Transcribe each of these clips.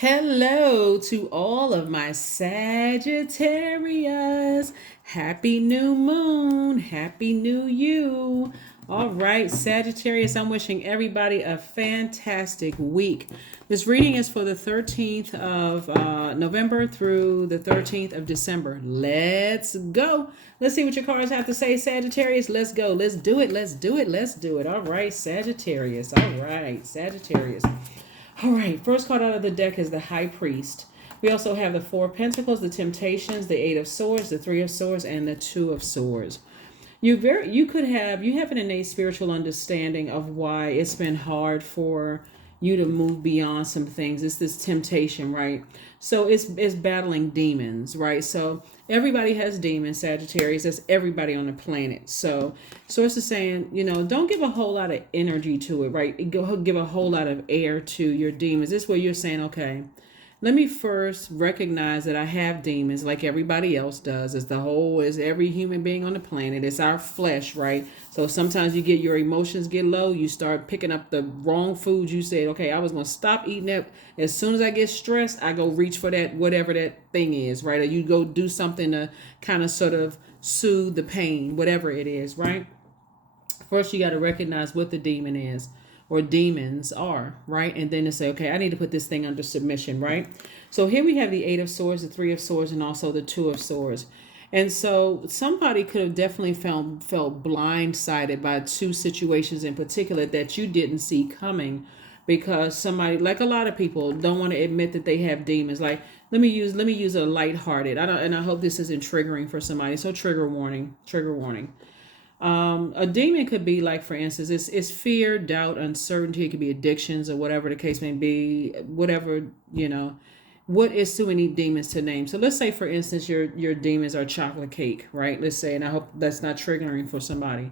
Hello to all of my Sagittarius. Happy new moon. Happy new you. All right, Sagittarius, I'm wishing everybody a fantastic week. This reading is for the 13th of November through the 13th of December. Let's go. Let's see what your cards have to say, Sagittarius. Let's go. Let's do it. Let's do it. Let's do it. All right, Sagittarius. All right, Sagittarius. All right, first card out of the deck is the High Priest. We also have the Four of Pentacles, the Temptations, the Eight of Swords, the Three of Swords, and the Two of Swords. You have an innate spiritual understanding of why it's been hard for you to move beyond some things. It's this temptation, right? So it's battling demons, right? So everybody has demons, Sagittarius. That's everybody on the planet. So Source is saying, don't give a whole lot of energy to it, right? Give a whole lot of air to your demons. This is where you're saying, okay, let me first recognize that I have demons like everybody else does. As every human being on the planet. It's our flesh, right? So sometimes your emotions get low. You start picking up the wrong foods. You said, okay, I was going to stop eating that. As soon as I get stressed, I go reach for that, whatever that thing is, right? Or you go do something to kind of sort of soothe the pain, whatever it is, right? First, you got to recognize what the demon is or demons are, right? And then to say, okay, I need to put this thing under submission, right? So here we have the Eight of Swords, the Three of Swords, and also the Two of Swords. And so somebody could have definitely felt blindsided by two situations in particular that you didn't see coming, because somebody, like a lot of people, don't want to admit that they have demons. Like, let me use a lighthearted. I hope this isn't triggering for somebody. So trigger warning, trigger warning. A demon could be like, for instance, it's fear, doubt, uncertainty. It could be addictions or whatever the case may be. Whatever, what is too many demons to name? So let's say, for instance, your demons are chocolate cake, right? Let's say, and I hope that's not triggering for somebody.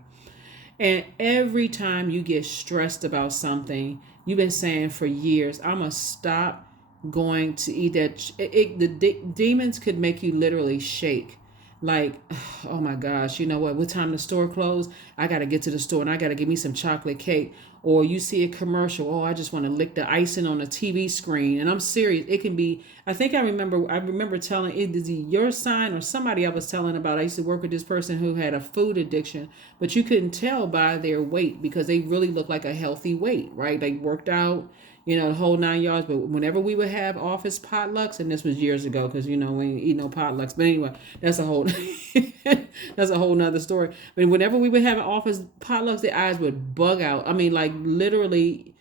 And every time you get stressed about something, you've been saying for years, I'm gonna stop going to eat that. Demons could make you literally shake. Like, oh my gosh, you know what? What time the store closed? I got to get to the store and I got to get me some chocolate cake. Or you see a commercial, oh, I just want to lick the icing on the TV screen. And I'm serious. It can be, I remember telling, is it your sign or somebody I was telling about? I used to work with this person who had a food addiction, but you couldn't tell by their weight because they really looked like a healthy weight, right? They worked out, the whole 9 yards. But whenever we would have office potlucks, and this was years ago, because we ain't eat no potlucks. But anyway, that's a whole that's a whole nother story. But whenever we would have office potlucks, their eyes would bug out. I mean, like literally,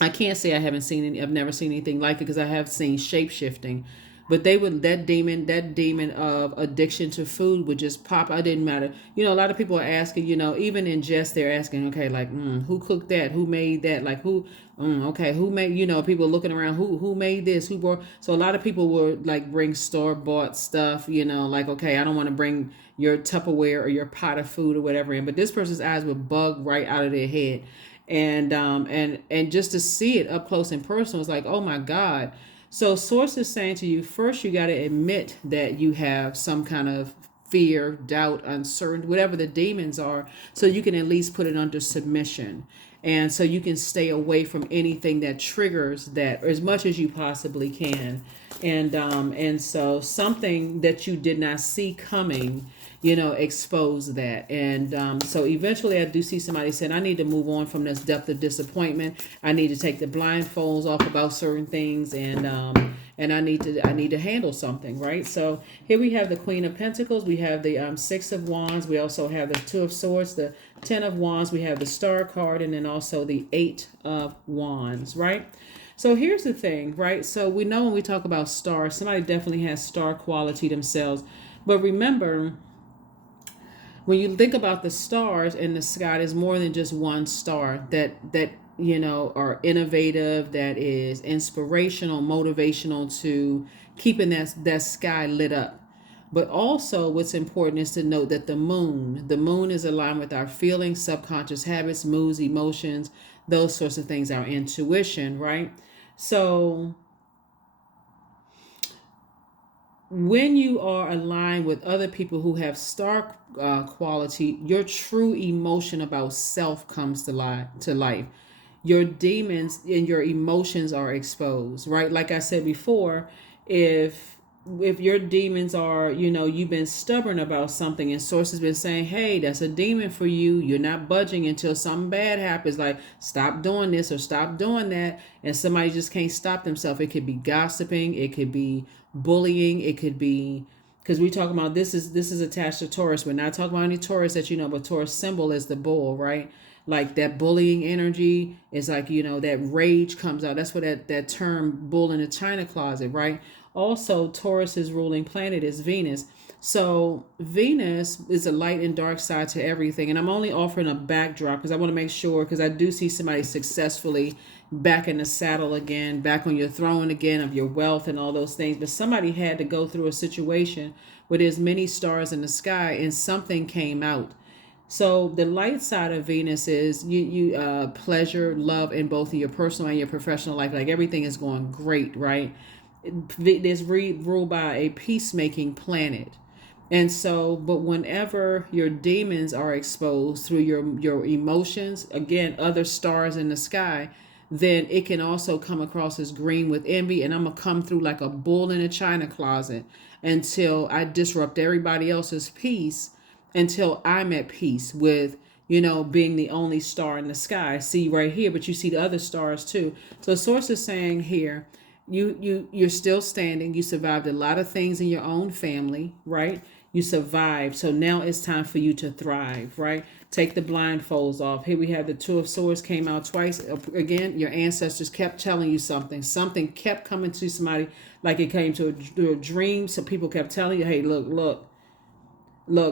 I can't say I haven't seen any. I've never seen anything like it because I have seen shape shifting. But they would that demon of addiction to food would just pop. It didn't matter. A lot of people are asking. Even in jest, they're asking, okay, like, who cooked that? Who made that? Like who? Okay, who made? People looking around. Who made this? Who brought? So a lot of people would like bring store bought stuff. Like, okay, I don't want to bring your Tupperware or your pot of food or whatever in. But this person's eyes would bug right out of their head, and just to see it up close and personal is like, oh my God. So Source is saying to you, first you got to admit that you have some kind of fear, doubt, uncertainty, whatever the demons are, so you can at least put it under submission. And so you can stay away from anything that triggers that as much as you possibly can. And so something that you did not see coming, expose that. And so eventually I do see somebody saying, I need to move on from this depth of disappointment. I need to take the blindfolds off about certain things, and I need to handle something, right? So here we have the Queen of Pentacles, we have the Six of Wands, we also have the Two of Swords, the Ten of Wands, we have the Star card, and then also the Eight of Wands, right? So here's the thing, right? So we know when we talk about stars, somebody definitely has star quality themselves. But remember, when you think about the stars in the sky, there's more than just one star that are innovative, that is inspirational, motivational to keeping that sky lit up. But also what's important is to note that the moon is aligned with our feelings, subconscious habits, moods, emotions, those sorts of things, our intuition, right? So when you are aligned with other people who have star quality, your true emotion about self comes to life. your demons and your emotions are exposed, right? Like I said before, if your demons are, you've been stubborn about something and source has been saying, hey, that's a demon for you, you're not budging until something bad happens, like stop doing this or stop doing that, and somebody just can't stop themselves. It could be gossiping, it could be bullying, it could be, because we talk about this is attached to Taurus. We're not talking about any Taurus that but Taurus symbol is the bull, right? Like that bullying energy is like, that rage comes out. That's what that term bull in the china closet, right? Also, Taurus's ruling planet is Venus. So Venus is a light and dark side to everything. And I'm only offering a backdrop because I want to make sure, because I do see somebody successfully back in the saddle again, back on your throne again of your wealth and all those things. But somebody had to go through a situation where there's many stars in the sky and something came out. So the light side of Venus is you pleasure, love in both of your personal and your professional life. Like everything is going great, right? It's ruled by a peacemaking planet. And so, but whenever your demons are exposed through your emotions, again, other stars in the sky, then it can also come across as green with envy. And I'm going to come through like a bull in a china closet until I disrupt everybody else's peace, until I'm at peace with, being the only star in the sky. See right here, but you see the other stars too. So source is saying here, you're still standing. You survived a lot of things in your own family, right? You survived. So now it's time for you to thrive, right? Take the blindfolds off. Here we have the Two of Swords came out twice. Again, your ancestors kept telling you something. Something kept coming to somebody like it came to a dream. So people kept telling you, hey, look,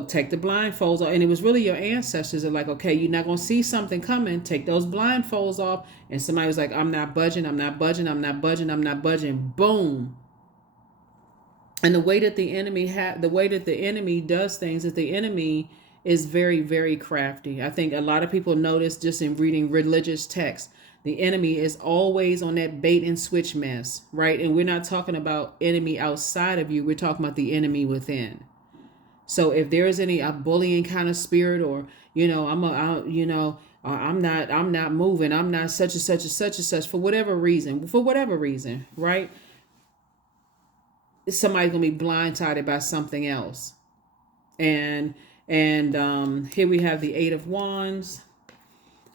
take the blindfolds off. And it was really your ancestors are like, okay, you're not going to see something coming. Take those blindfolds off. And somebody was like, I'm not budging. I'm not budging. I'm not budging. I'm not budging. Boom. And the way that the enemy does things is the enemy is very, very crafty. I think a lot of people notice just in reading religious texts, the enemy is always on that bait and switch mess, right? And we're not talking about enemy outside of you. We're talking about the enemy within. So if there is any bullying kind of spirit, or I'm not moving, I'm not such and such and such and such, for whatever reason, right? Somebody's gonna be blindsided by something else, and here we have the Eight of Wands,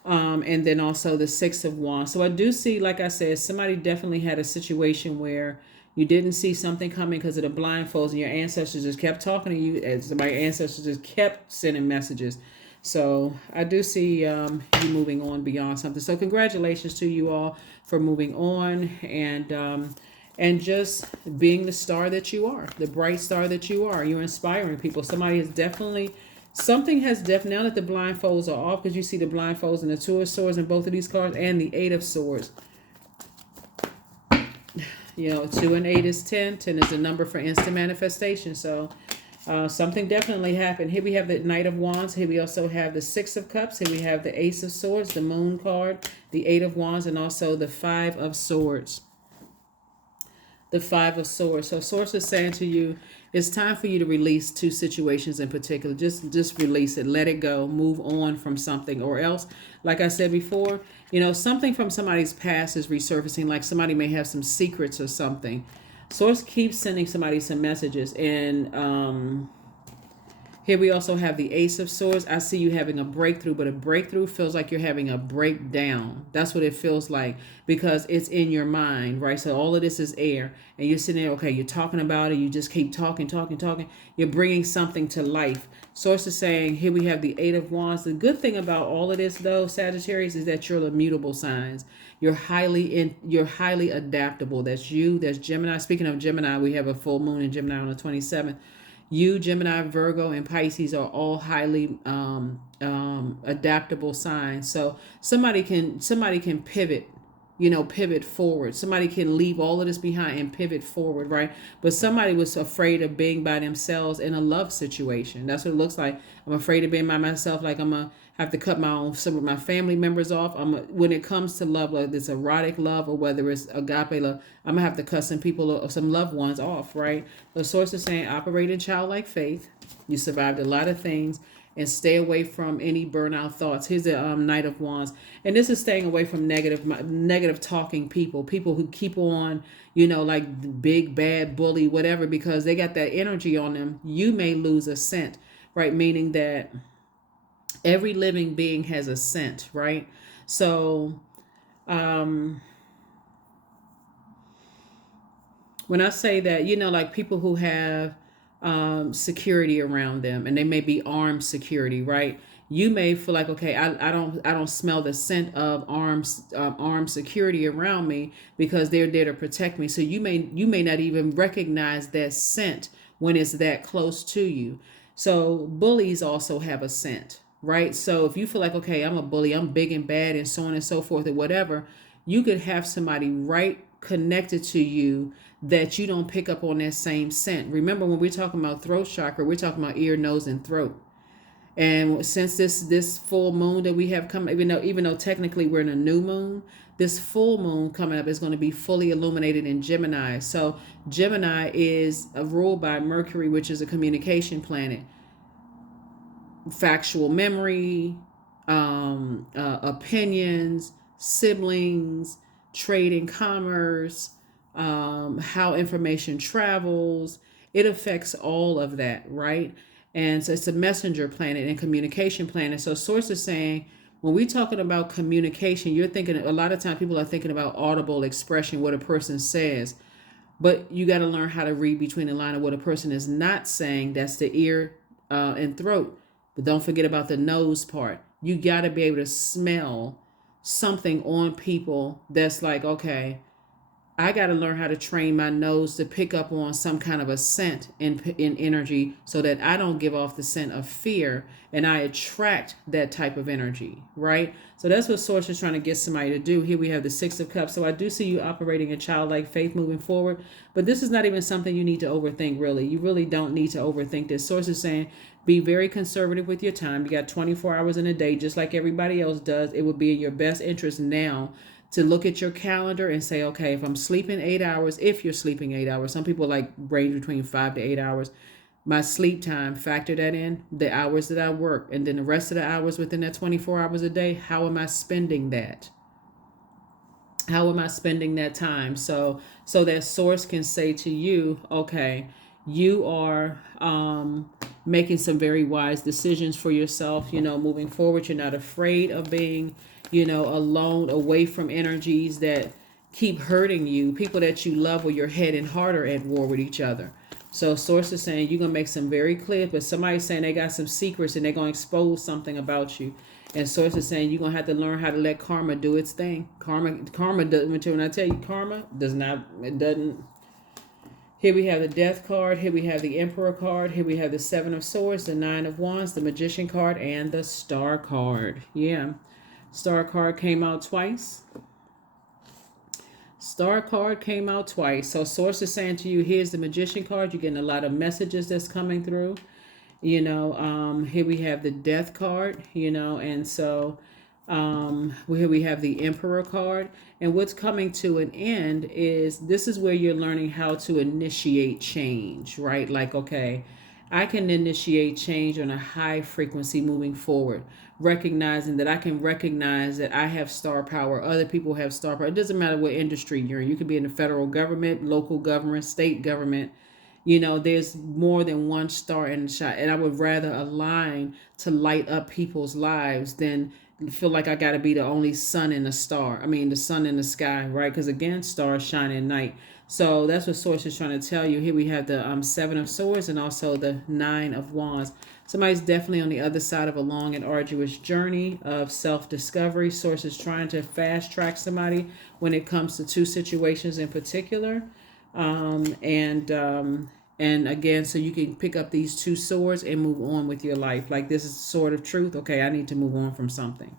and then also the Six of Wands. So I do see, like I said, somebody definitely had a situation where you didn't see something coming because of the blindfolds, and your ancestors just kept talking to you, and my ancestors just kept sending messages. So I do see you moving on beyond something. So congratulations to you all for moving on and just being the star that you are, the bright star that you are. You're inspiring people. Something has definitely, now that the blindfolds are off, because you see the blindfolds and the Two of Swords in both of these cards and the Eight of Swords. 2 and 8 is 10. 10 is the number for instant manifestation. So something definitely happened. Here we have the Knight of Wands. Here we also have the Six of Cups. Here we have the Ace of Swords, the Moon card, the Eight of Wands, and also the Five of Swords. The Five of Swords. So Source is saying to you, it's time for you to release two situations in particular. Just release it. Let it go. Move on from something. Or else, like I said before, something from somebody's past is resurfacing. Like somebody may have some secrets or something. Source keeps sending somebody some messages. And here we also have the Ace of Swords. I see you having a breakthrough, but a breakthrough feels like you're having a breakdown. That's what it feels like, because it's in your mind, right? So all of this is air, and you're sitting there, okay, you're talking about it. You just keep talking. You're bringing something to life. Source is saying, here we have the Eight of Wands. The good thing about all of this, though, Sagittarius, is that you're immutable signs. You're highly adaptable. That's you. That's Gemini. Speaking of Gemini, we have a full moon in Gemini on the 27th. You, Gemini, Virgo, and Pisces are all highly adaptable signs. So somebody can pivot, pivot forward. Somebody can leave all of this behind and pivot forward, right? But somebody was afraid of being by themselves in a love situation. That's what it looks like. I'm afraid of being by myself. Like I'm gonna have to cut some of my family members off. When it comes to love, like this erotic love or whether it's agape love, I'm gonna have to cut some people or some loved ones off, right? The Source is saying, operate in childlike faith. You survived a lot of things, and stay away from any burnout thoughts. Here's the Knight of Wands. And this is staying away from negative talking people who keep on, like the big bad bully, whatever, because they got that energy on them. You may lose a scent, right? Meaning that every living being has a scent, right? So, when I say that, like people who have security around them, and they may be armed security, right? You may feel like, okay, I don't smell the scent of armed security around me because they're there to protect me. So you may not even recognize that scent when it's that close to you. So bullies also have a scent, right? So if you feel like, okay, I'm a bully, I'm big and bad, and so on and so forth, or whatever, you could have somebody right connected to you that you don't pick up on that same scent. Remember, when we're talking about throat chakra, we're talking about ear, nose, and throat. And since this full moon that we have coming, even though technically we're in a new moon, this full moon coming up is going to be fully illuminated in Gemini. So Gemini is ruled by Mercury, which is a communication planet. Factual memory, opinions, siblings, trade and commerce, how information travels. It affects all of that, right? And so it's a messenger planet and communication planet. So Source is saying, when we're talking about communication, you're thinking, a lot of times people are thinking about audible expression, what a person says. But you got to learn how to read between the line of what a person is not saying. That's the ear and throat. But don't forget about the nose part. You got to be able to smell something on people that's like, okay, I got to learn how to train my nose to pick up on some kind of a scent in energy, so that I don't give off the scent of fear and I attract that type of energy, right? So that's what Source is trying to get somebody to do. Here we have the Six of Cups. So I do see you operating a childlike faith moving forward, but this is not even something you need to overthink, really. You really don't need to overthink this. Source is saying, be very conservative with your time. You got 24 hours in a day, just like everybody else does. It would be in your best interest now to look at your calendar and say, okay, if I'm sleeping 8 hours, if you're sleeping 8 hours, some people like range between 5 to 8 hours. My sleep time, factor that in, the hours that I work, and then the rest of the hours within that 24 hours a day, how am I spending that? How am I spending that time? So that Source can say to you, okay, you are making some very wise decisions for yourself, moving forward. You're not afraid of being, alone, away from energies that keep hurting you, people that you love, where your head and heart are at war with each other. So Source is saying you're going to make some very clear, but somebody's saying they got some secrets and they're going to expose something about you. And Source is saying you're going to have to learn how to let karma do its thing. Karma doesn't, when I tell you karma, it doesn't. Here we have the Death card. Here we have the Emperor card. Here we have the Seven of Swords, the Nine of Wands, the Magician card, and the Star card. Yeah. Star card came out twice. Star card came out twice. So Source is saying to you, here's the Magician card. You're getting a lot of messages that's coming through. Here we have the Death card, and so here we have the Emperor card. And what's coming to an end is, this is where you're learning how to initiate change, right? Like, okay, I can initiate change on a high frequency moving forward, recognizing that I can recognize that I have star power. Other people have star power. It doesn't matter what industry you're in. You could be in the federal government, local government, state government. There's more than one star in the shot. And I would rather align to light up people's lives than feel like I got to be the only sun in the star. I mean, the sun in the sky, right? Because again, stars shine at night. So that's what Source is trying to tell you. Here we have the Seven of Swords and also the Nine of Wands. Somebody's definitely on the other side of a long and arduous journey of self-discovery. Source is trying to fast track somebody when it comes to two situations in particular. And again, so you can pick up these two swords and move on with your life. Like, this is the sword of truth. Okay, I need to move on from something.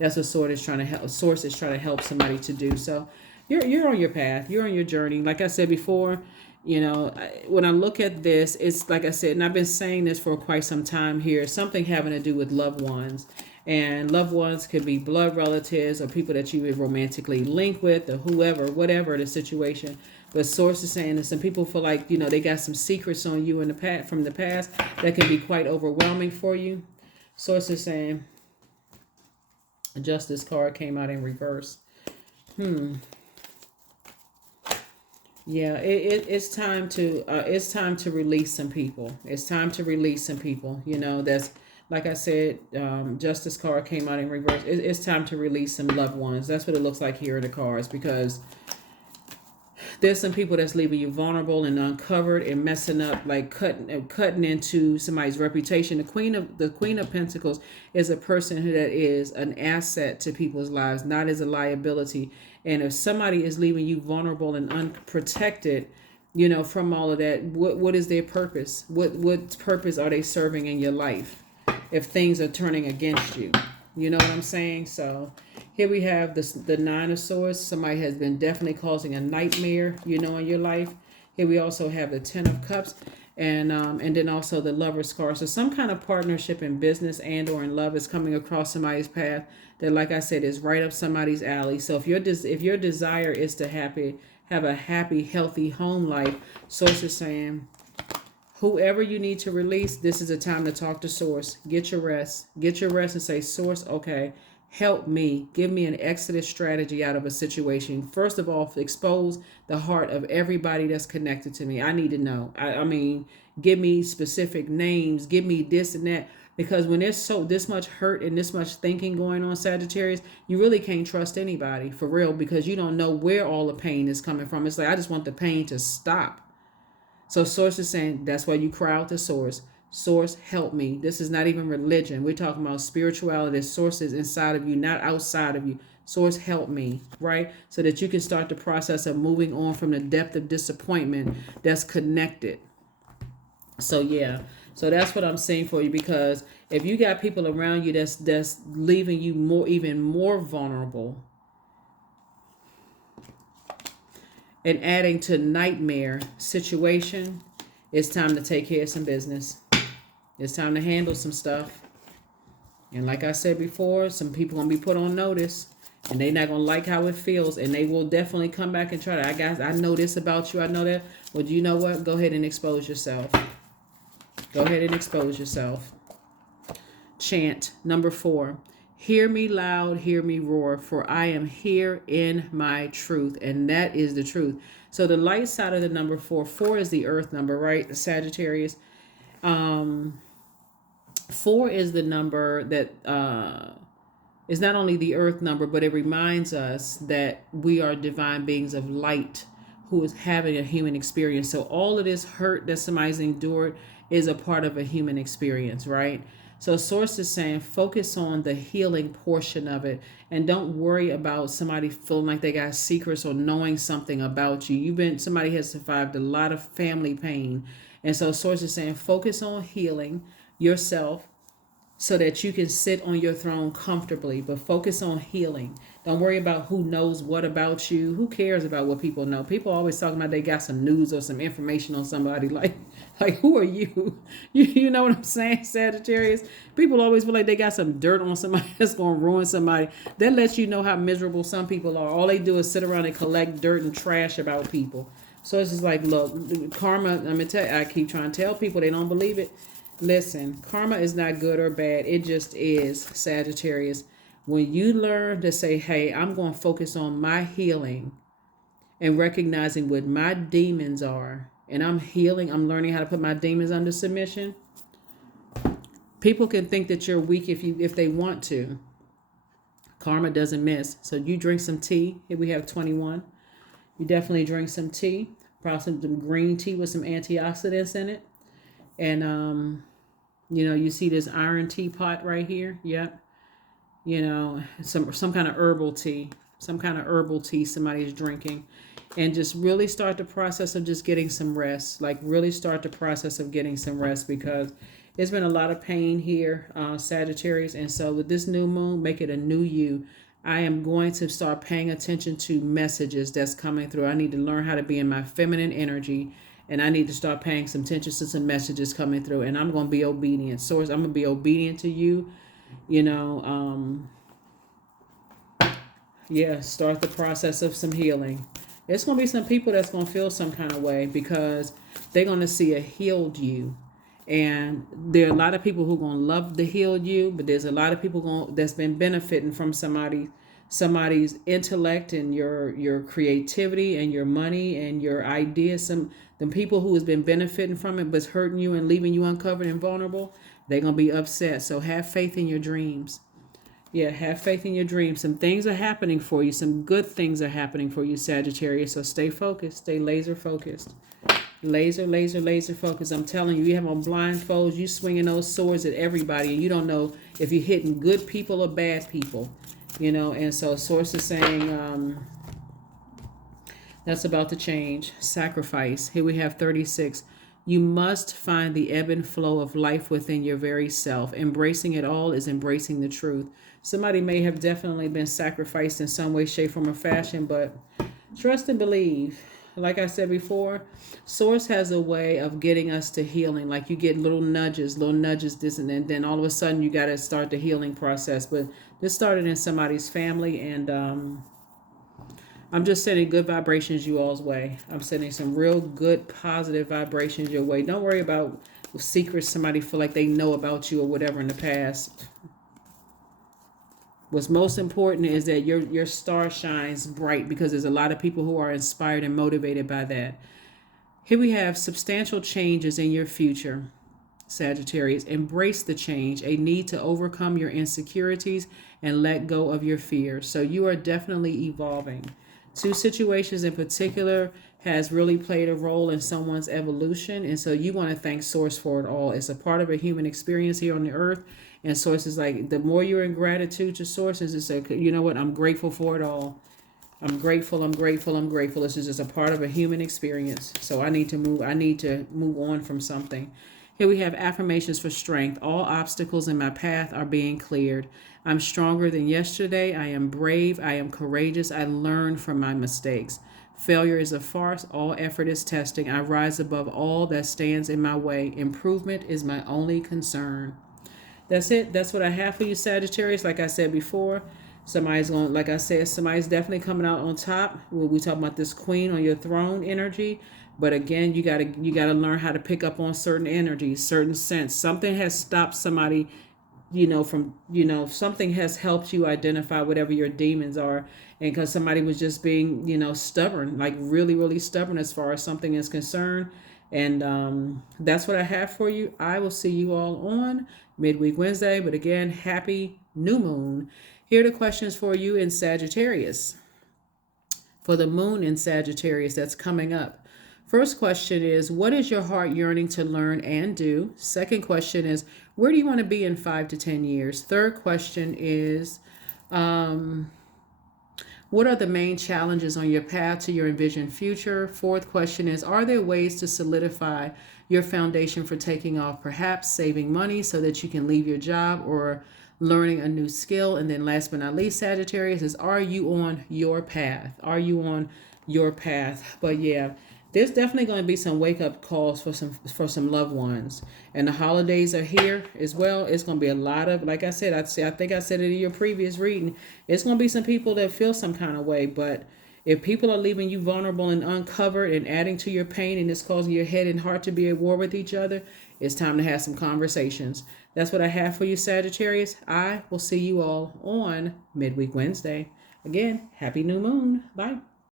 That's what Source is trying to help somebody to do. So you're on your path. You're on your journey. Like I said before, when I look at this, it's like I said, and I've been saying this for quite some time here, something having to do with loved ones. And loved ones could be blood relatives or people that you would romantically link with, or whoever, whatever the situation. But Source is saying that some people feel like, they got some secrets on you in the past, from the past, that can be quite overwhelming for you. Source is saying Justice card came out in reverse. Yeah, it's time to release some people. It's time to release some people. You know, that's like I said. Justice card came out in reverse. It's time to release some loved ones. That's what it looks like here in the cards, because there's some people that's leaving you vulnerable and uncovered and messing up, like cutting into somebody's reputation. The Queen of Pentacles is a person that is an asset to people's lives, not as a liability. And if somebody is leaving you vulnerable and unprotected, you know, from all of that, what is their purpose? What purpose are they serving in your life if things are turning against you? You know what I'm saying? So here we have the Nine of Swords. Somebody has been definitely causing a nightmare, you know, in your life. Here we also have the Ten of Cups, and then also the Lover's card. So some kind of partnership in business and or in love is coming across somebody's path that, like I said, is right up somebody's alley. So if your desire is to have a happy, healthy home life, Source is saying, whoever you need to release, this is a time to talk to Source. Get your rest. Get your rest and say, Source, okay, help me. Give me an exodus strategy out of a situation. First of all, expose the heart of everybody that's connected to me. I need to know. I mean, give me specific names. Give me this and that. Because when there's this much hurt and this much thinking going on, Sagittarius, you really can't trust anybody for real, because you don't know where all the pain is coming from. It's like, I just want the pain to stop. So Source is saying, that's why you cry out to Source. Source, help me. This is not even religion. We're talking about spirituality. Source is inside of you, not outside of you. Source, help me, right? So that you can start the process of moving on from the depth of disappointment that's connected. So yeah, so that's what I'm saying for you, because if you got people around you that's leaving you even more vulnerable and adding to nightmare situation, it's time to take care of some business. It's time to handle some stuff. And like I said before, some people gonna be put on notice, and they not gonna like how it feels, and they will definitely come back and try to, I know this about you, I know that. Well, you know what? Go ahead and expose yourself. Go ahead and expose yourself. Chant number 4. Hear me loud, hear me roar, for I am here in my truth. And that is the truth. So the light side of the number 4, 4 is the earth number, right? The Sagittarius. 4 is the number that is not only the earth number, but it reminds us that we are divine beings of light who is having a human experience. So all of this hurt that somebody's endured is a part of a human experience, right? So Source is saying, focus on the healing portion of it, and don't worry about somebody feeling like they got secrets or knowing something about you. Somebody has survived a lot of family pain. And so Source is saying, focus on healing yourself so that you can sit on your throne comfortably, but focus on healing. Don't worry about who knows what about you. Who cares about what people know? People always talking about they got some news or some information on somebody. Like who are you? You know what I'm saying, Sagittarius? People always feel like they got some dirt on somebody that's going to ruin somebody. That lets you know how miserable some people are. All they do is sit around and collect dirt and trash about people. So it's just like, look, karma, I keep trying to tell people, they don't believe it. Listen, karma is not good or bad. It just is, Sagittarius. When you learn to say, hey, I'm going to focus on my healing and recognizing what my demons are, and I'm healing, I'm learning how to put my demons under submission. People can think that you're weak if they want to. Karma doesn't miss. So you drink some tea. Here we have 21. You definitely drink some tea. Probably some green tea with some antioxidants in it. And, you see this iron teapot right here. Yep. Some kind of herbal tea. Some kind of herbal tea somebody's drinking. And just really start the process of just getting some rest. Like really start the process of getting some rest, because there's been a lot of pain here, Sagittarius. And so with this new moon, make it a new you. I am going to start paying attention to messages that's coming through. I need to learn how to be in my feminine energy. And I need to start paying some attention to some messages coming through. And I'm going to be obedient. Source, I'm going to be obedient to you. Start the process of some healing. It's going to be some people that's going to feel some kind of way, because they're going to see a healed you And there are a lot of people who are going to love to heal you, but there's a lot of people that's been benefiting from somebody's intellect and your creativity and your money and your ideas. The people who has been benefiting from it but's hurting you and leaving you uncovered and vulnerable, they're going to be upset. So have faith in your dreams. Yeah, have faith in your dreams. Some things are happening for you. Some good things are happening for you, Sagittarius. So stay focused. Stay laser focused. Laser focused. I'm telling you, you have on blindfolds. You swinging those swords at everybody, and you don't know if you're hitting good people or bad people. And so Source is saying that's about to change. Sacrifice. Here we have 36. You must find the ebb and flow of life within your very self. Embracing it all is embracing the truth. Somebody may have definitely been sacrificed in some way, shape, form, or fashion, but trust and believe. Like I said before, Source has a way of getting us to healing. Like you get little nudges, this, and then all of a sudden you got to start the healing process. But this started in somebody's family, and I'm just sending good vibrations you all's way. I'm sending some real good, positive vibrations your way. Don't worry about secrets somebody feel like they know about you or whatever in the past. What's most important is that your star shines bright, because there's a lot of people who are inspired and motivated by that. Here we have substantial changes in your future, Sagittarius. Embrace the change, a need to overcome your insecurities and let go of your fears. So you are definitely evolving. Two situations in particular has really played a role in someone's evolution, and so you want to thank Source for it all. It's a part of a human experience here on the earth, and Source is like, the more you're in gratitude to Source, is just like, you know what, I'm grateful for it all. I'm grateful. This is just a part of a human experience. So I need to move on from something. Here we have affirmations for strength. All obstacles in my path are being cleared. I'm stronger than yesterday. I am brave. I am courageous. I learn from my mistakes. Failure is a farce. All effort is testing. I rise above all that stands in my way. Improvement is my only concern. That's it. That's what I have for you, Sagittarius. Like I said before, somebody's definitely coming out on top. We talk about this queen on your throne energy. But again, you gotta learn how to pick up on certain energies, certain sense. Something has stopped somebody, something has helped you identify whatever your demons are. And because somebody was just being, stubborn, like really, really stubborn as far as something is concerned. And that's what I have for you. I will see you all on Midweek Wednesday. But again, happy new moon. Here are the questions for you in Sagittarius. For the moon in Sagittarius that's coming up. First question is, what is your heart yearning to learn and do? Second question is, where do you want to be in 5 to 10 years? Third question is, what are the main challenges on your path to your envisioned future? Fourth question is, are there ways to solidify your foundation for taking off, perhaps saving money so that you can leave your job or learning a new skill? And then last but not least, Sagittarius, is, are you on your path? Are you on your path? But yeah, there's definitely going to be some wake up calls for some loved ones, and the holidays are here as well. It's going to be a lot of, like I said, I think I said it in your previous reading. It's going to be some people that feel some kind of way, but if people are leaving you vulnerable and uncovered and adding to your pain, and it's causing your head and heart to be at war with each other, it's time to have some conversations. That's what I have for you, Sagittarius. I will see you all on Midweek Wednesday. Again, happy new moon. Bye.